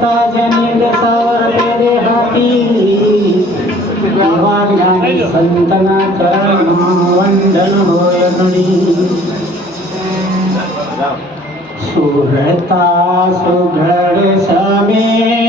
જતા જનિત સવરે દેહાતી એવા જ્ઞાની સંતના ચરણમાં વંદન હોય ઘણી સુરતા સુઘડ સમે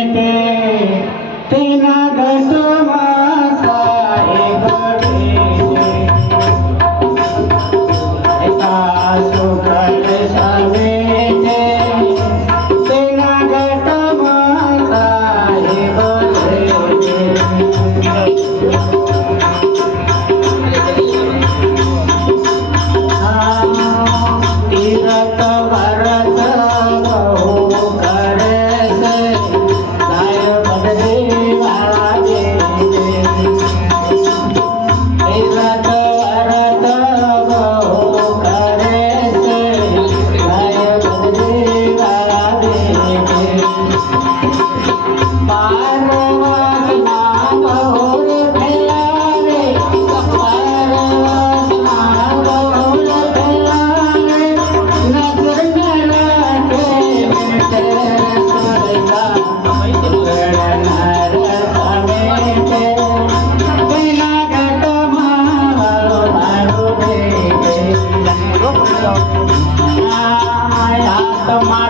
তোমার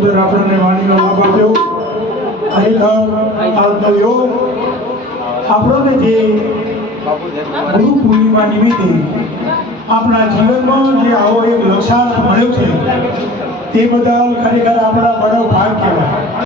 કબૂતર આપણને વાણીનો લાભ આપ્યો. ખરેખર આજનો યોગ આપણોને જે ગુરુ પૂર્ણિમા નિમિત્તે આપણા જીવનમાં જે આવો એક લક્ષ્યાર્થ મળ્યો છે, તે બદલ ખરેખર આપણા બડો ભાગ કહેવાય